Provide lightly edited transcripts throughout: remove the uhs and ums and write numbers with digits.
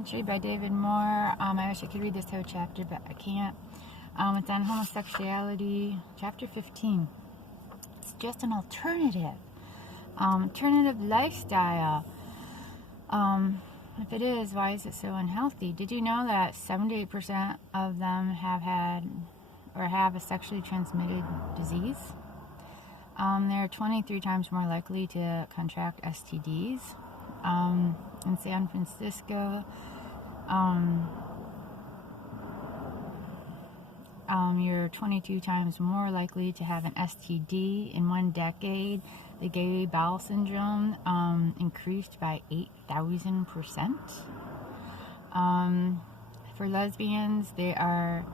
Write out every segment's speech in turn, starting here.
Entry by David Moore. I wish I could read this whole chapter, but I can't. It's on homosexuality, chapter 15. It's just an alternative lifestyle. If it is, why is it so unhealthy? Did you know that 78% of them have had or have a sexually transmitted disease? They're 23 times more likely to contract STDs. In San Francisco, you're 22 times more likely to have an STD. In 1 decade, the gay bowel syndrome increased by 8,000%. For lesbians, they are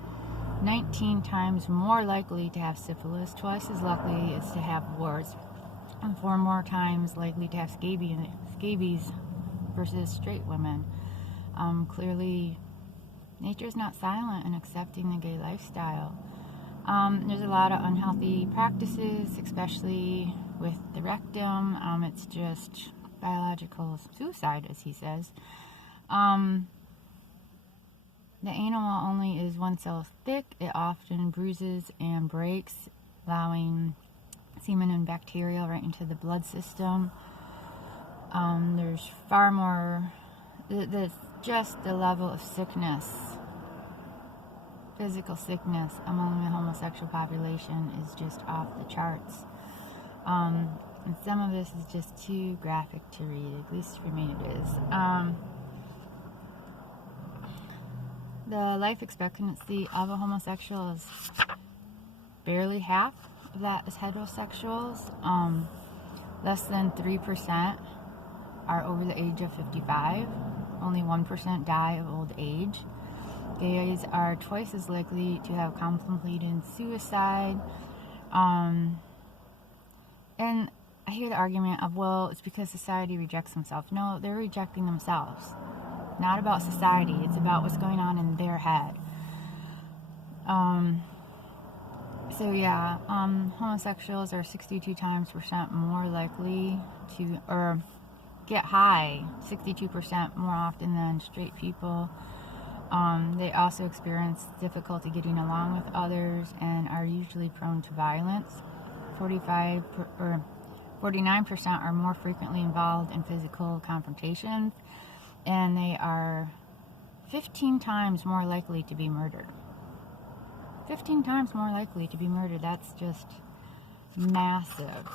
19 times more likely to have syphilis, twice as likely as to have warts, and 4 more times likely to have scabies versus straight women. Clearly, nature's not silent in accepting the gay lifestyle. There's a lot of unhealthy practices, especially with the rectum. It's just biological suicide, as he says. The anal wall only is 1 cell thick. It often bruises and breaks, allowing semen and bacteria right into the blood system. There's far more, just the level of sickness, physical sickness among the homosexual population is just off the charts. And some of this is just too graphic to read, at least for me it is. The life expectancy of a homosexual is barely half of that as heterosexuals. Less than 3% are over the age of 55. Only 1% die of old age. Gays are twice as likely to have contemplated suicide. And I hear the argument of, well, it's because society rejects themselves. No, they're rejecting themselves. Not about society. It's about what's going on in their head. So yeah, homosexuals are 62% more likely to, or get high 62% more often than straight people. They also experience difficulty getting along with others and are usually prone to violence. 49% are more frequently involved in physical confrontations, and they are 15 times more likely to be murdered. 15 times more likely to be murdered. That's just massive.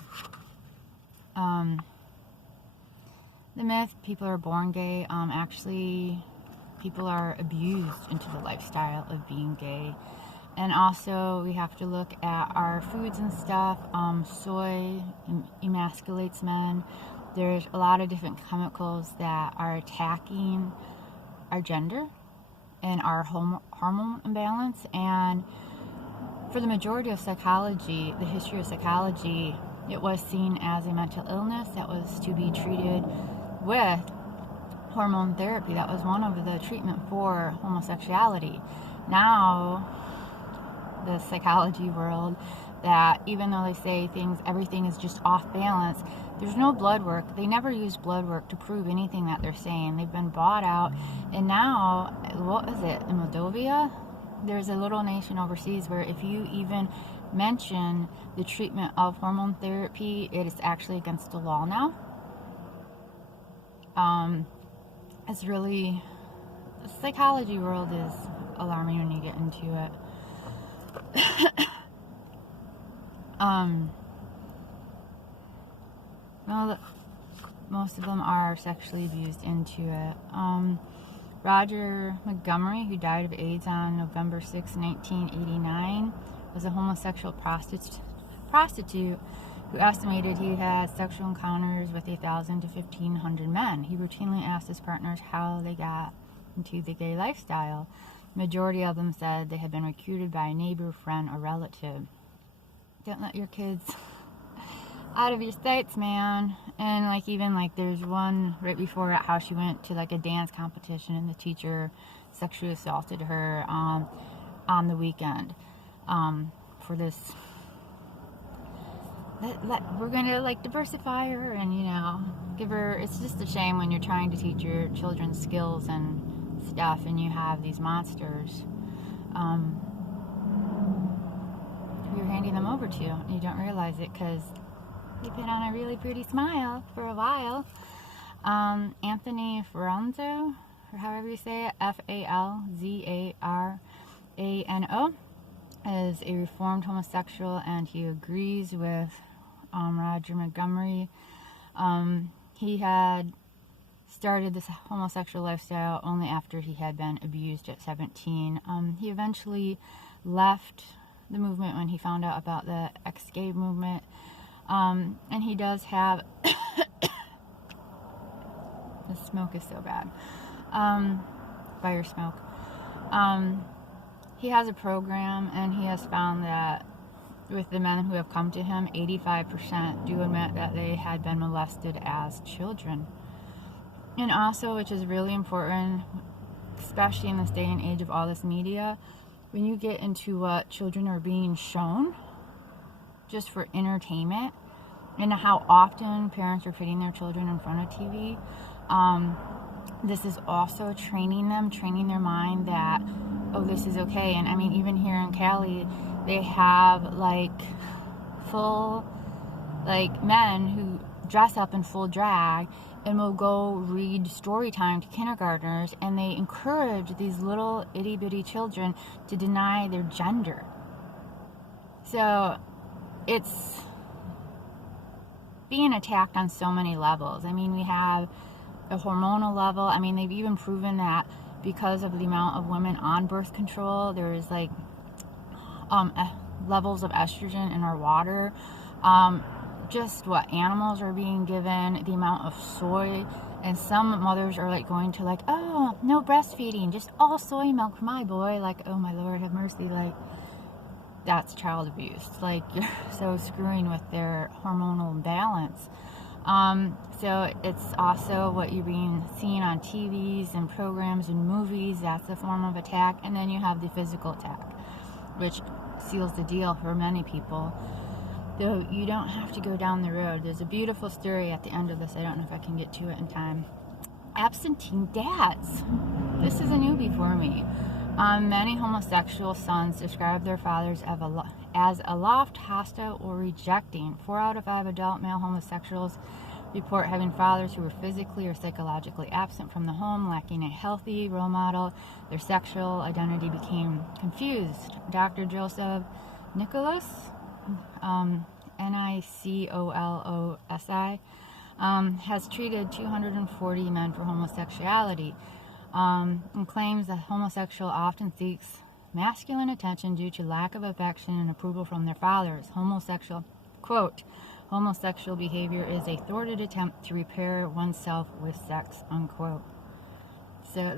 The myth, people are born gay. Actually, people are abused into the lifestyle of being gay. And also, we have to look at our foods and stuff. Soy emasculates men. There's a lot of different chemicals that are attacking our gender and our hormone imbalance. And for the majority of psychology, the history of psychology, it was seen as a mental illness that was to be treated with hormone therapy. That was one of the treatment for homosexuality. Now, the psychology world, that even though they say everything is just off balance, there's no blood work. They never use blood work to prove anything that they're saying. They've been bought out. And now, what is it, in Moldova? There's a little nation overseas where if you even mention the treatment of hormone therapy, it is actually against the law now. It's really, the psychology world is alarming when you get into it. Well, most of them are sexually abused into it. Roger Montgomery, who died of AIDS on November 6, 1989, was a homosexual prostitute who estimated he had sexual encounters with 1,000 to 1,500 men. He routinely asked his partners how they got into the gay lifestyle. The majority of them said they had been recruited by a neighbor, friend, or relative. Don't let your kids out of your sights, man. And there's one right before how she went to a dance competition and the teacher sexually assaulted her on the weekend for this. We're gonna diversify her and give her. It's just a shame when you're trying to teach your children skills and stuff and you have these monsters who you're handing them over to, and you don't realize it because you put on a really pretty smile for a while. Anthony Falzarano, or however you say it, Falzarano, is a reformed homosexual, and he agrees with Roger Montgomery. He had started this homosexual lifestyle only after he had been abused at 17. He eventually left the movement when he found out about the ex-gay movement. And he does have the smoke is so bad. Fire smoke. He has a program, and he has found that with the men who have come to him, 85% do admit that they had been molested as children. And also, which is really important, especially in this day and age of all this media, when you get into what children are being shown just for entertainment, and how often parents are putting their children in front of TV, this is also training their mind that, oh, this is okay. And I mean, even here in Cali, they have like full, like, men who dress up in full drag and will go read story time to kindergartners, and they encourage these little itty-bitty children to deny their gender. So it's being attacked on so many levels. I mean, we have a hormonal level. I mean, they've even proven that because of the amount of women on birth control, there's like levels of estrogen in our water. Just what animals are being given, the amount of soy, and some mothers are like going to like, oh, no breastfeeding, just all soy milk for my boy. Like, oh my Lord, have mercy. Like, that's child abuse. Like, you're so screwing with their hormonal balance. So it's also what you're being seen on TVs and programs and movies. That's a form of attack. And then you have the physical attack, which seals the deal for many people. Though you don't have to go down the road. There's a beautiful story at the end of this. I don't know if I can get to it in time. Absentee dads. This is a newbie for me. Many homosexual sons describe their fathers as aloft, hostile, or rejecting. 4 out of 5 adult male homosexuals report having fathers who were physically or psychologically absent from the home, lacking a healthy role model. Their sexual identity became confused. Dr. Joseph Nicolosi, Nicolosi, has treated 240 men for homosexuality, and claims that homosexual often seeks masculine attention due to lack of affection and approval from their fathers. Homosexual behavior is a thwarted attempt to repair oneself with sex, unquote. So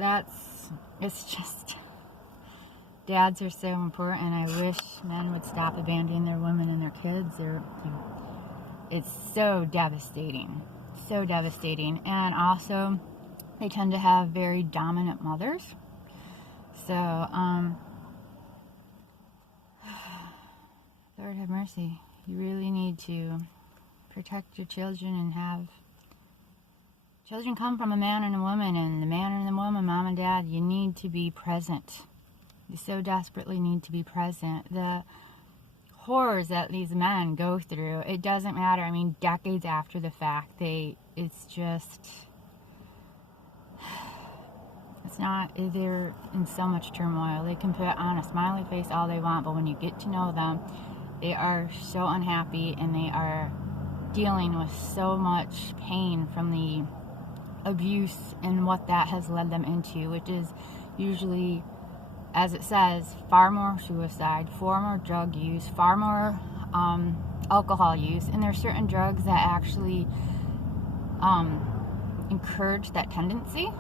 it's just, dads are so important. I wish men would stop abandoning their women and their kids. It's so devastating. So devastating. And also, they tend to have very dominant mothers. So, Lord have mercy. You really need to protect your children and have children come from a man and a woman, and the man and the woman, mom and dad, you need to be present. You so desperately need to be present. The horrors that these men go through, it doesn't matter. I mean, decades after the fact, it's just, they're in so much turmoil. They can put on a smiley face all they want, but when you get to know them, they are so unhappy, and they are dealing with so much pain from the abuse and what that has led them into, which is usually, as it says, far more suicide, far more drug use, far more alcohol use, and there are certain drugs that actually encourage that tendency.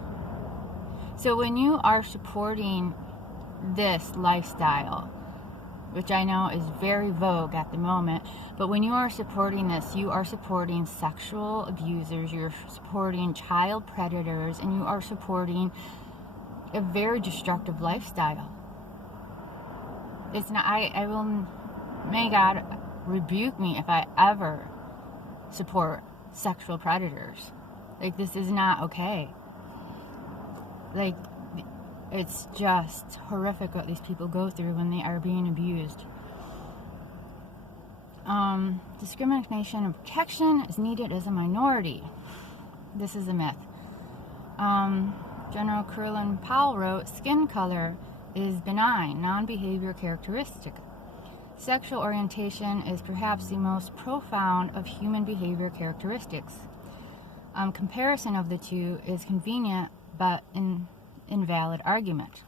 So when you are supporting this lifestyle, which I know is very vogue at the moment, but when you are supporting this, you are supporting sexual abusers, you're supporting child predators, and you are supporting a very destructive lifestyle. It's not, may God rebuke me if I ever support sexual predators. Like, this is not okay. Like, It's just horrific what these people go through when they are being abused. Discrimination and protection is needed as a minority. This is a myth. General Curlin Powell wrote, skin color is benign, non-behavior characteristic. Sexual orientation is perhaps the most profound of human behavior characteristics. Comparison of the two is convenient but invalid argument.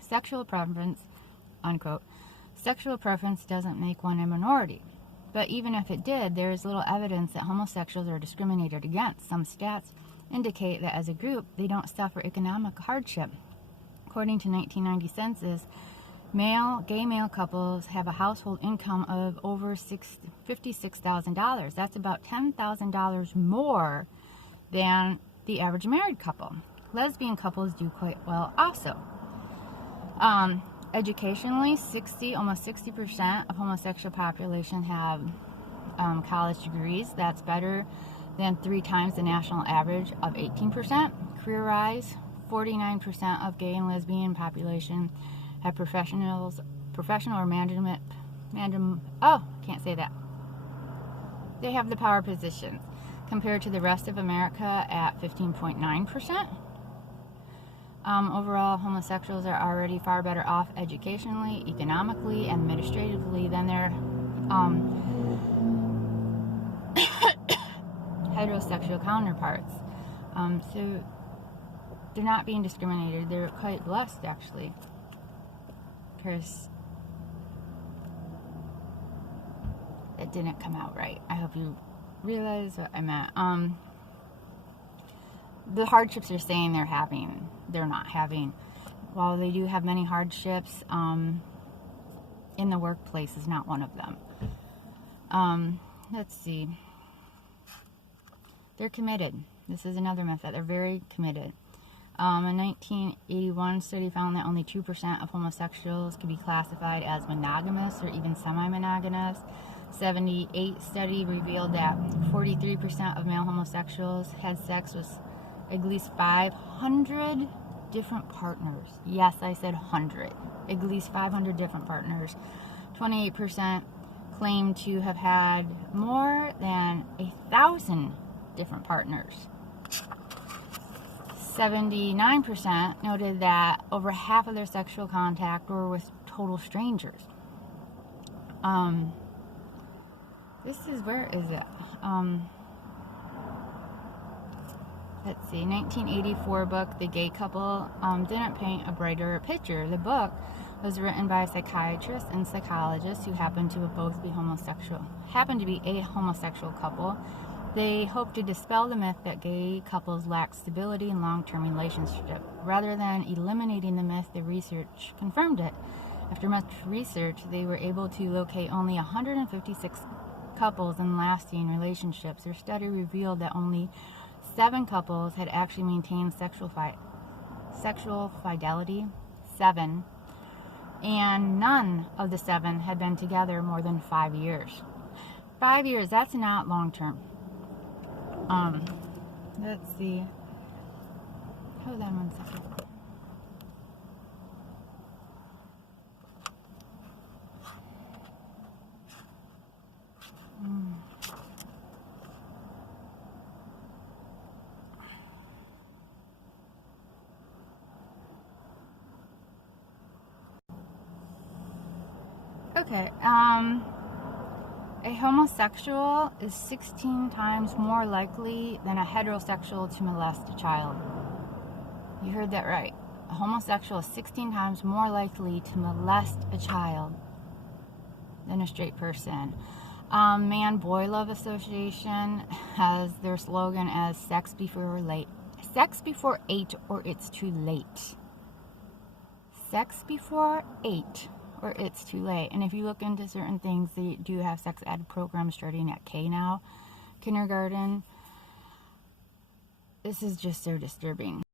Sexual preference, unquote, sexual preference doesn't make one a minority. But even if it did, there is little evidence that homosexuals are discriminated against. Some stats indicate that as a group, they don't suffer economic hardship. According to 1990 census, gay male couples have a household income of over $56,000. That's about $10,000 more than the average married couple. Lesbian couples do quite well also. Educationally, almost 60% of homosexual population have college degrees. That's better than 3 times the national average of 18%. Career-wise, 49% of gay and lesbian population have professional or management, can't say that. They have the power positions, compared to the rest of America at 15.9%. Overall, homosexuals are already far better off educationally, economically, and administratively than their heterosexual counterparts. So they're not being discriminated. They're quite blessed, actually. Because it didn't come out right. I hope you realize what I meant. The hardships they're saying they're not having. While they do have many hardships, in the workplace is not one of them. Let's see. They're committed. This is another myth, that they're very committed. A 1981 study found that only 2% of homosexuals could be classified as monogamous or even semi-monogamous. 78 study revealed that 43% of male homosexuals had sex with at least 500 different partners. Yes, I said 100. At least 500 different partners. 28% claimed to have had more than 1,000 different partners. 79% noted that over half of their sexual contact were with total strangers. Where is it? Let's see, 1984 book, The Gay Couple, didn't paint a brighter picture. The book was written by a psychiatrist and psychologist who happened to be a homosexual couple. They hoped to dispel the myth that gay couples lack stability in long-term relationships. Rather than eliminating the myth, the research confirmed it. After much research, they were able to locate only 156 couples in lasting relationships. Their study revealed that only 7 couples had actually maintained sexual fidelity. 7. And none of the 7 had been together more than 5 years. 5 years, that's not long-term. Let's see. Hold on 1 second. Okay, a homosexual is 16 times more likely than a heterosexual to molest a child. You heard that right. A homosexual is 16 times more likely to molest a child than a straight person. Man-Boy Love Association has their slogan as sex before 8 or it's too late. Sex before 8 or it's too late. And if you look into certain things, they do have sex ed programs starting at K now, kindergarten. This is just so disturbing.